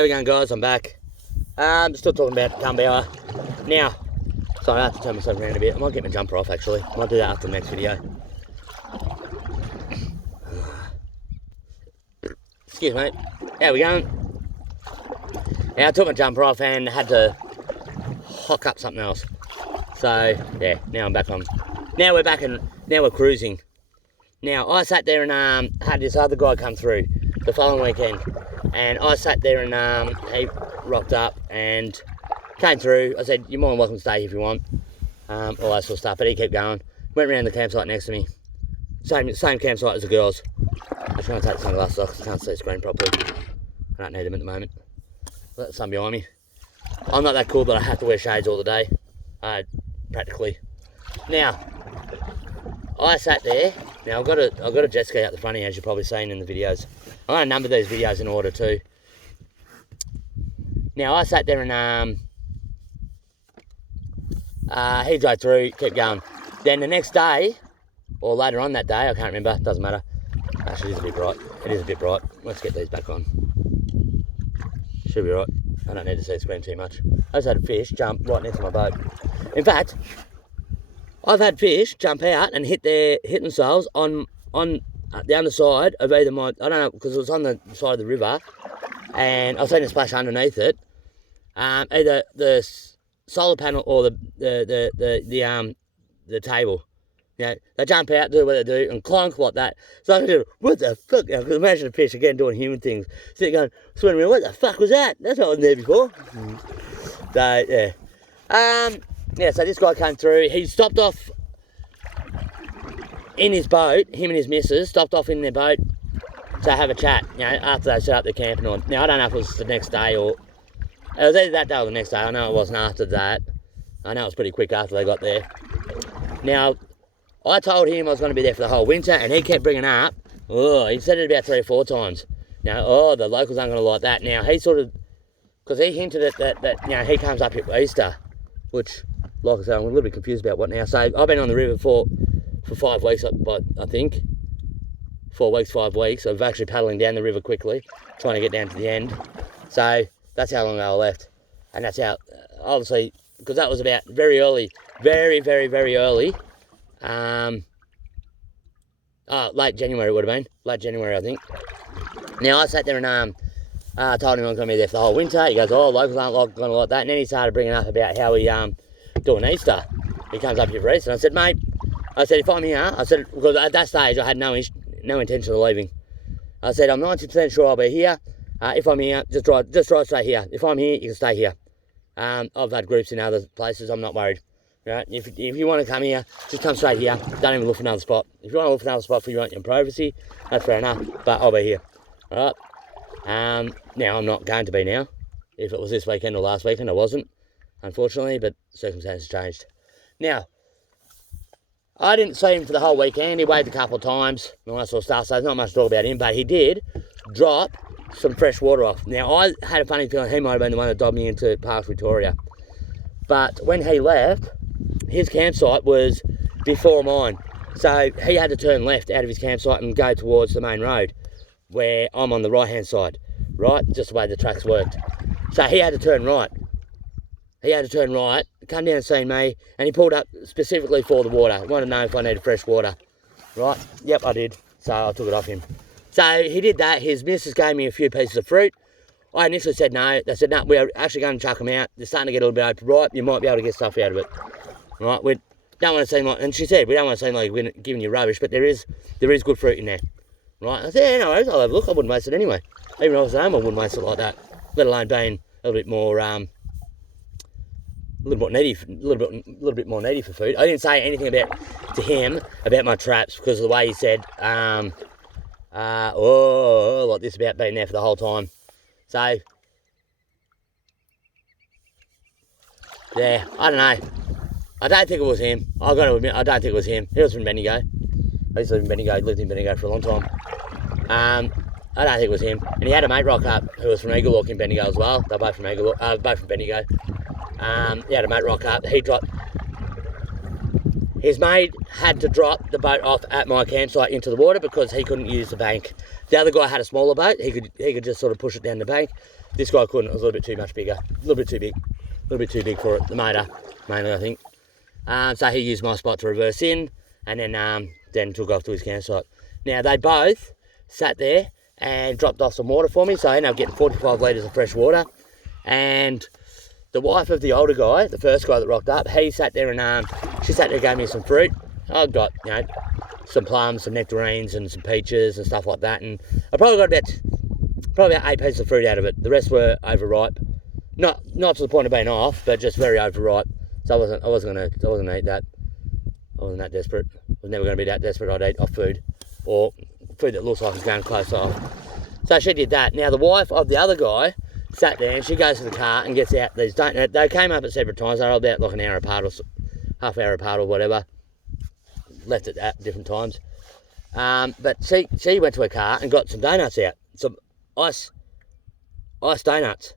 How we going, guys? I'm back. Still talking about Gunbower. Now, sorry, I have to turn myself around a bit. I might get my jumper off, actually. I might do that after the next video. Excuse me. How we going? Now, I took my jumper off and had to hock up something else. So, yeah, now I'm back on. Now we're back and now we're cruising. Now, I sat there and had this other guy come through the following weekend. And I sat there and he rocked up and came through. I said, you're more than welcome to stay if you want. All that sort of stuff. But he kept going. Went around the campsite next to me. Same campsite as the girls. I'm trying to take the sunglasses off because I can't see the screen properly. I don't need them at the moment. Let the sun behind me. I'm not that cool that I have to wear shades all the day. Practically. Now, I sat there. Now I've got a jet ski out the front here, as you've probably seen in the videos. I'm going to number these videos in order too. Now I sat there and he drove through, kept going. Then the next day, or later on that day, I can't remember, doesn't matter. Actually, it is a bit bright. It is a bit bright. Let's get these back on. Should be right. I don't need to see the screen too much. I just had a fish jump right next to my boat. In fact, I've had fish jump out and hit themselves on the underside of either my, I don't know, because it was on the side of the river, and I was seeing a splash underneath it. Either the solar panel or the table. You know, they jump out, do what they do, and clonk like that. So I said, what the fuck? I could imagine a fish again doing human things. Sitting going, swimming around, what the fuck was that? That's not wasn't there before. So yeah. Yeah, so this guy came through. He stopped off in his boat, him and his missus, stopped off in their boat to have a chat, you know, after they set up their camp and all. Now, I don't know if it was the next day or... It was either that day or the next day. I know it wasn't after that. I know it was pretty quick after they got there. Now, I told him I was going to be there for the whole winter, and he kept bringing up, oh, he said it about 3 or 4 times. You know, oh, the locals aren't going to like that. Now, he sort of... Because he hinted at that, you know, he comes up here for Easter, which... Like I said, I'm a little bit confused about what now. So I've been on the river for 5 weeks, I think. 4 weeks, 5 weeks of actually paddling down the river quickly, trying to get down to the end. So that's how long I left. And that's how, obviously, because that was about very early, very, very, very early. Late January it would have been. Late January, I think. Now I sat there and told him I was going to be there for the whole winter. He goes, oh, locals aren't going to like that. And then he started bringing up about how he... doing Easter. He comes up here for Easter. And I said, mate, if I'm here, I said, because at that stage I had no intention of leaving. I said, I'm 90% sure I'll be here. If I'm here, just drive straight here. If I'm here, you can stay here. I've had groups in other places, I'm not worried. Right? If you want to come here, just come straight here. Don't even look for another spot. If you want to look for another spot for your own privacy, that's fair enough, but I'll be here. All right? Now, I'm not going to be now. If it was this weekend or last weekend, I wasn't. Unfortunately, but circumstances changed. Now, I didn't see him for the whole weekend. He waved a couple of times and all that sort of stuff, so there's not much to talk about him, but he did drop some fresh water off. Now, I had a funny feeling he might have been the one that dobbed me into Parks Victoria. But when he left, his campsite was before mine. So he had to turn left out of his campsite and go towards the main road, where I'm on the right-hand side, right? Just the way the tracks worked. So he had to turn right. He had to turn right, come down and see me, and he pulled up specifically for the water. He wanted to know if I needed fresh water. Right? Yep, I did. So I took it off him. So he did that. His missus gave me a few pieces of fruit. I initially said no. They said, no, we're actually going to chuck them out. They're starting to get a little bit open. Right, you might be able to get stuff out of it. Right? We don't want to seem like, and she said, we don't want to seem like we're giving you rubbish, but there is good fruit in there. Right? I said, yeah, no worries, I'll have a look. I wouldn't waste it anyway. Even if I was at home, I wouldn't waste it like that. Let alone being a little bit more, a little bit more needy for food. I didn't say anything to him about my traps because of the way he said, like this about being there for the whole time. So, yeah, I don't know. I don't think it was him. I've got to admit, I don't think it was him. He was from Bendigo. I used to live in Bendigo, lived in Bendigo for a long time. I don't think it was him. And he had a mate rock up who was from Eaglehawk in Bendigo as well. They're both from both from Bendigo. He had a mate rock up. He dropped his mate had to drop the boat off at my campsite into the water because he couldn't use the bank. The other guy had a smaller boat. He could just sort of push it down the bank. This guy couldn't. It was a little bit too much bigger. A little bit too big. A little bit too big for it. The motor, mainly, I think. So he used my spot to reverse in, and then took off to his campsite. Now, they both sat there and dropped off some water for me, so I ended up getting 45 litres of fresh water. And the wife of the older guy, the first guy that rocked up, he sat there and she sat there and gave me some fruit. I got, some plums, some nectarines and some peaches and stuff like that. And I probably got about 8 pieces of fruit out of it. The rest were overripe. Not to the point of being off, but just very overripe. So I wasn't gonna eat that. I wasn't that desperate. I was never gonna be that desperate. I'd eat off food, or food that looks like it's going close off. So she did that. Now the wife of the other guy sat there and she goes to the car and gets out these donuts. They came up at separate times. They were about like an hour apart or half hour apart or whatever. Left it at different times. But she went to her car and got some donuts out. Some ice donuts,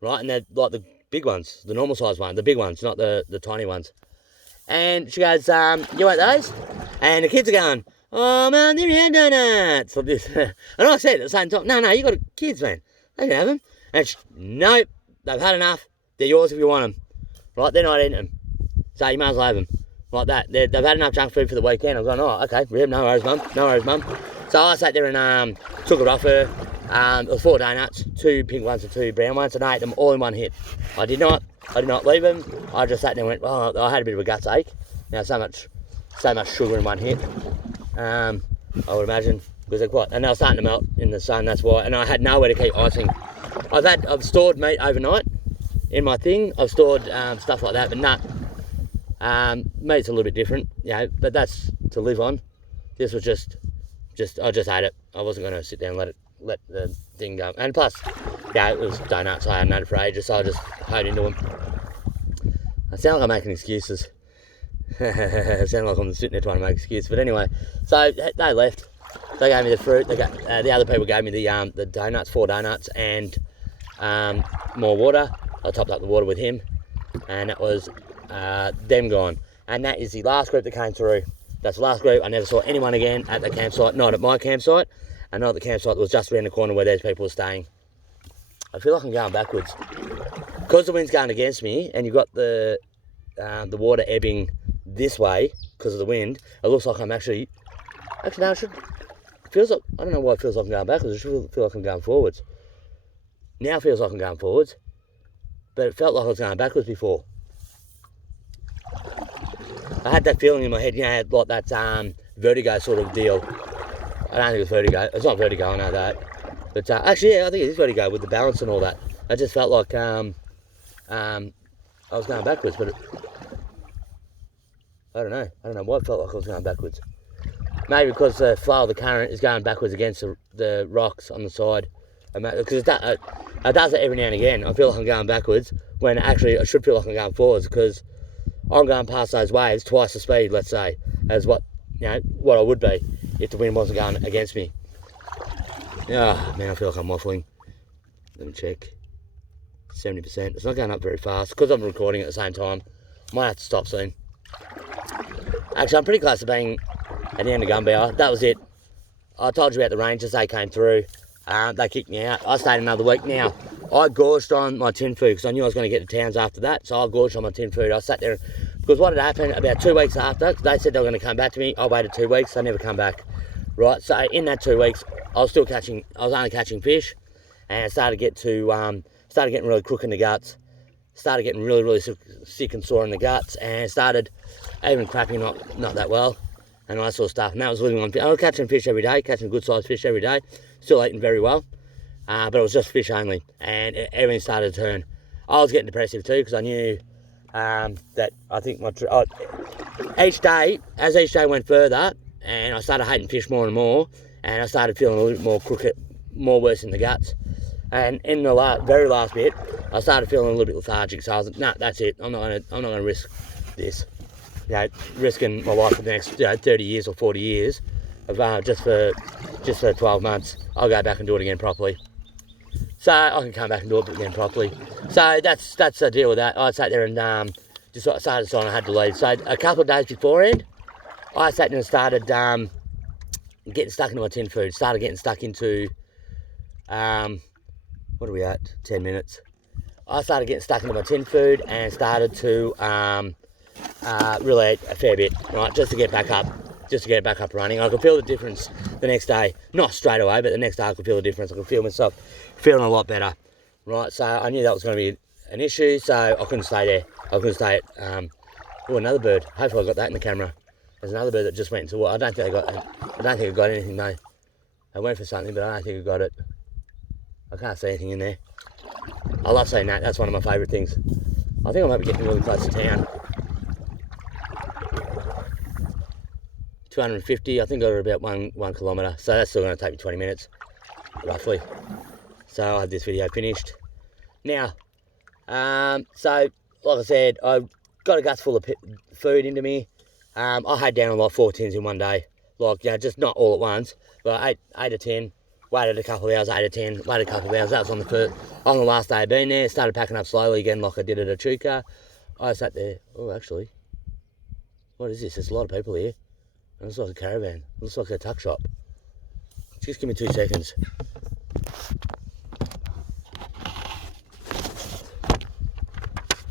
right? And they're like the big ones, the normal size ones, the big ones, not the tiny ones. And she goes, you want those? And the kids are going, oh man, they're your donuts. Like this. And I said at the same time, no, you got kids, man. They can have them. And she, nope, they've had enough. They're yours if you want them. Right, they're not eating them. So you might as well have them. Like that. They've had enough junk food for the weekend. I was going, oh, okay, no worries, mum. No worries, mum. So I sat there and took it off her. It was 4 donuts, 2 pink ones and 2 brown ones, and I ate them all in one hit. I did not leave them. I just sat there and went, oh, I had a bit of a guts ache. Now so much sugar in one hit. I would imagine, because they're quite, and they were starting to melt in the sun, that's why. And I had nowhere to keep icing. I've stored meat overnight in my thing. I've stored stuff like that, but meat's a little bit different, but that's to live on. This was just I just ate it. I wasn't going to sit down and let the thing go. And plus, it was donuts. I hadn't had it for ages, so I just hoed into them. I sound like I'm making excuses. I sound like I'm sitting there trying to make excuses. But anyway, so they left. They gave me the fruit. They got the other people gave me the donuts, 4 donuts, and more water. I topped up the water with him, and it was them gone. And that is the last group that came through. That's the last group. I never saw anyone again at the campsite, not at my campsite, and not at the campsite that was just around the corner where these people were staying. I feel like I'm going backwards. Because the wind's going against me, and you've got the water ebbing this way because of the wind, it looks like I'm actually no, it feels like, I don't know why it feels like I'm going backwards. It should feel like I'm going forwards. Now it feels like I'm going forwards, but it felt like I was going backwards before. I had that feeling in my head, like that vertigo sort of deal. I don't think it's vertigo. It's not vertigo, I know that. But actually, I think it is vertigo with the balance and all that. I just felt like I was going backwards, but I don't know why it felt like I was going backwards. Maybe because the flow of the current is going backwards against the rocks on the side. Because it does it every now and again. I feel like I'm going backwards when actually I should feel like I'm going forwards, because I'm going past those waves twice the speed, let's say, as what I would be if the wind wasn't going against me. Oh, man, I feel like I'm waffling. Let me check. 70%. It's not going up very fast because I'm recording at the same time. Might have to stop soon. Actually, I'm pretty close to being at the end of Gunbower. That was it. I told you about the rangers. They came through. They kicked me out. I stayed another week. Now, I gorged on my tin food because I knew I was going to get to towns after that. So I gorged on my tin food. I sat there because what had happened about 2 weeks after, they said they were going to come back to me. I waited 2 weeks. They never come back. Right. So in that 2 weeks, I was only catching fish, and I started getting really crook in the guts. Started getting really, really sick and sore in the guts, and started even crapping not that well, and all that sort of stuff. And that was living on fish. I was catching fish every day, catching good sized fish every day, still eating very well, but it was just fish only, and everything started to turn. I was getting depressive too, because I knew that I think each day went further, and I started hating fish more and more, and I started feeling a little bit more crooked, more worse in the guts. And in the very last bit, I started feeling a little bit lethargic. So I was like, "No, that's it. I'm not gonna risk this. Risking my life for the next 30 years or 40 years of just for 12 months. I'll go back and do it again properly. So I can come back and do it again properly. So that's the deal with that. I sat there and just started deciding I had to leave. So a couple of days beforehand, I sat down and started getting stuck into my tin food. Started getting stuck into, what are we at? 10 minutes. I started getting stuck into my tin food and started to really eat a fair bit, right, just to get back up running. I could feel the difference the next day, not straight away, but the next day I could feel the difference. I could feel myself feeling a lot better, right? So I knew that was going to be an issue, so I couldn't stay there. I couldn't stay at, oh, another bird. Hopefully I got that in the camera. There's another bird that just went into water. I don't think I got anything though. I went for something, but I don't think I got it. I can't see anything in there. I love seeing that. That's one of my favourite things. I think I might be getting really close to town. 250, I think I got about one kilometre. So that's still going to take me 20 minutes, roughly. So I have this video finished. Now, so like I said, I got a guts full of food into me. I had down like 4 tins in one day. Like, you know, just not all at once, but I ate 8 or 10. Waited a couple of hours, 8 or 10, waited a couple of hours. That was on the last day of being there. Started packing up slowly again like I did at Echuca. I sat there. Oh, actually, what is this? There's a lot of people here. It looks like a caravan. It looks like a tuck shop. Just give me 2 seconds.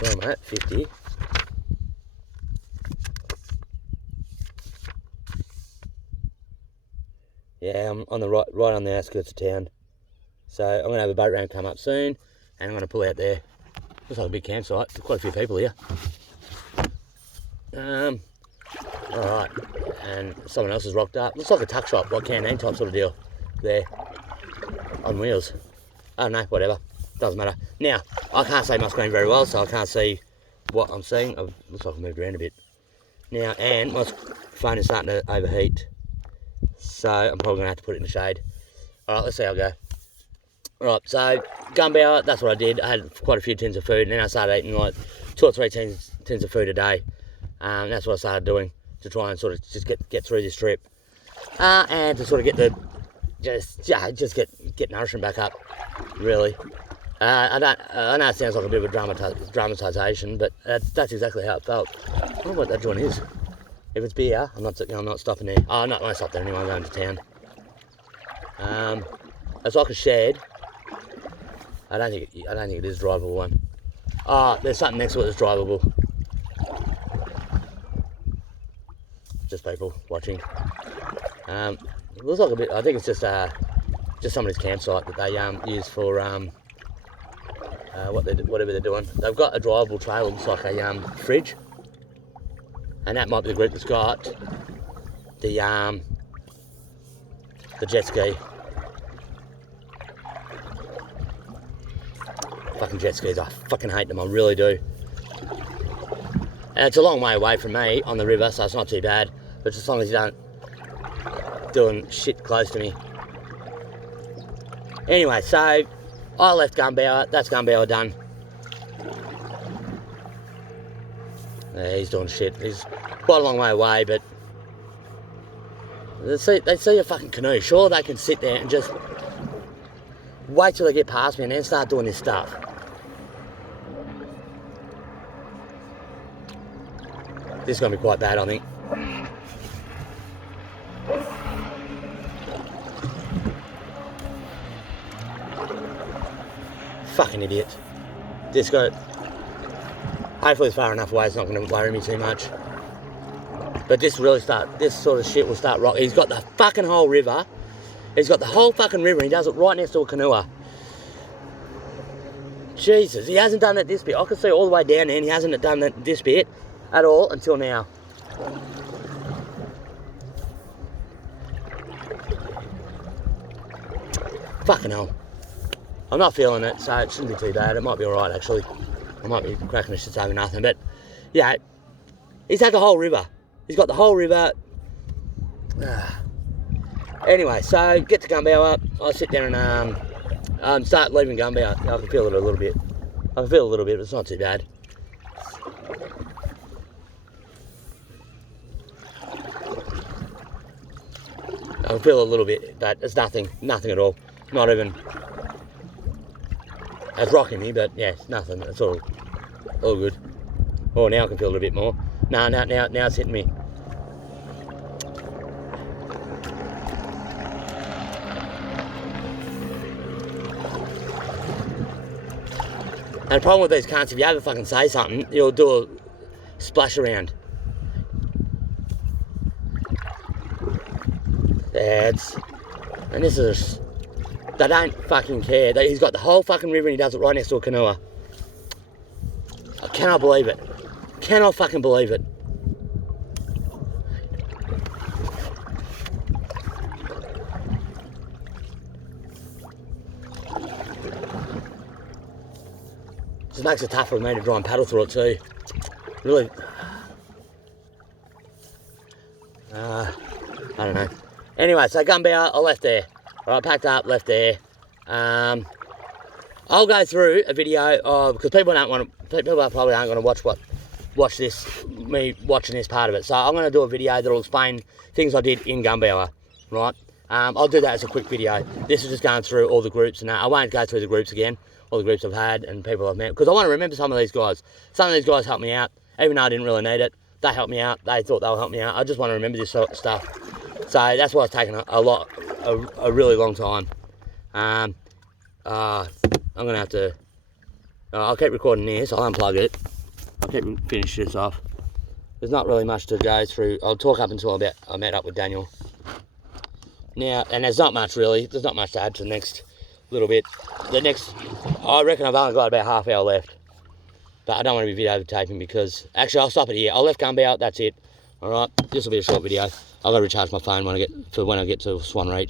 Where am I at? 50. Yeah, I'm on the right on the outskirts of town. So I'm going to have a boat ramp come up soon, and I'm going to pull out there. Looks like a big campsite. There's quite a few people here. Alright, and someone else has rocked up. Looks like a tuck shop, like Canoe type sort of deal. There, on wheels. I don't know, whatever. Doesn't matter. Now, I can't see my screen very well, so I can't see what I'm seeing. Looks like I've moved around a bit. Now, and my phone is starting to overheat. So I'm probably going to have to put it in the shade. Alright, let's see how I go. Alright, so Gunbower, that's what I did. I had quite a few tins of food, and then I started eating like 2 or 3 tins of food a day. That's what I started doing to try and sort of just get through this trip. And to sort of get get nourishment back up, really. I know it sounds like a bit of a dramatisation, but that's exactly how it felt. I don't know what that joint is. If it's beer, I'm not stopping there. Oh, no, I won't stop there anyway. I'm going to town. It's like a shed. I don't think it is a drivable one. Oh, there's something next to it that's drivable. Just people watching. It looks like a bit. I think it's just somebody's campsite that they use for whatever they're doing. They've got a drivable trailer. Looks like a fridge. And that might be the group that's got the jet ski. Fucking jet skis, I fucking hate them, I really do. And it's a long way away from me on the river, so it's not too bad. But as long as you don't doing shit close to me. Anyway, so I left Gunbower. That's Gunbower done. Yeah, he's doing shit. He's quite a long way away, but they see a fucking canoe. Sure, they can sit there and just wait till they get past me and then start doing this stuff. This is going to be quite bad, I think. Fucking idiot. This got. Hopefully it's far enough away, it's not going to worry me too much. But this sort of shit will start rocking. He's got the fucking whole river. He's got the whole fucking river, and he does it right next to a canoe. Jesus, he hasn't done it this bit. I can see all the way down there, and he hasn't done this bit at all until now. Fucking hell. I'm not feeling it, so it shouldn't be too bad. It might be alright, actually. I might be cracking the shit over nothing, but yeah, he's had the whole river. He's got the whole river. Anyway, so get to Gunbower. I sit down and start leaving Gunbower. I can feel it a little bit. I can feel a little bit, but it's not too bad. I can feel a little bit, but it's nothing at all. Not even. It's rocking me, but yeah, it's nothing. It's all good. Oh, now I can feel it a bit more. No, now it's hitting me. And the problem with these cunts, if you ever fucking say something, you'll do a splash around. Yeah, and this is, they don't fucking care. He's got the whole fucking river and he does it right next to a canoe. I cannot believe it. Cannot fucking believe it. Just makes it tougher for me to try and paddle through it too. Really, I don't know. Anyway, so Gunbower, I left there. Alright, packed up, left there. I'll go through a video of, because people probably aren't going to watch this, me watching this part of it. So I'm going to do a video that'll explain things I did in Gunbower, right? I'll do that as a quick video. This is just going through all the groups and that. I won't go through the groups again, all the groups I've had and people I've met, because I want to remember some of these guys. Some of these guys helped me out, even though I didn't really need it. They helped me out. They thought they would help me out. I just want to remember this sort of stuff. So that's why it's taken a really long time. I'm going to have to, I'll keep recording this. I'll unplug it. I'll finish this off. There's not really much to go through. I'll talk up until I met up with Daniel. Now, and there's not much really. There's not much to add to the next little bit. I reckon I've only got about half hour left. But I don't want to be videotaping because, actually I'll stop it here. I left Gunbower, that's it. Alright, this will be a short video. I've got to recharge my phone when I get to Swan Reach.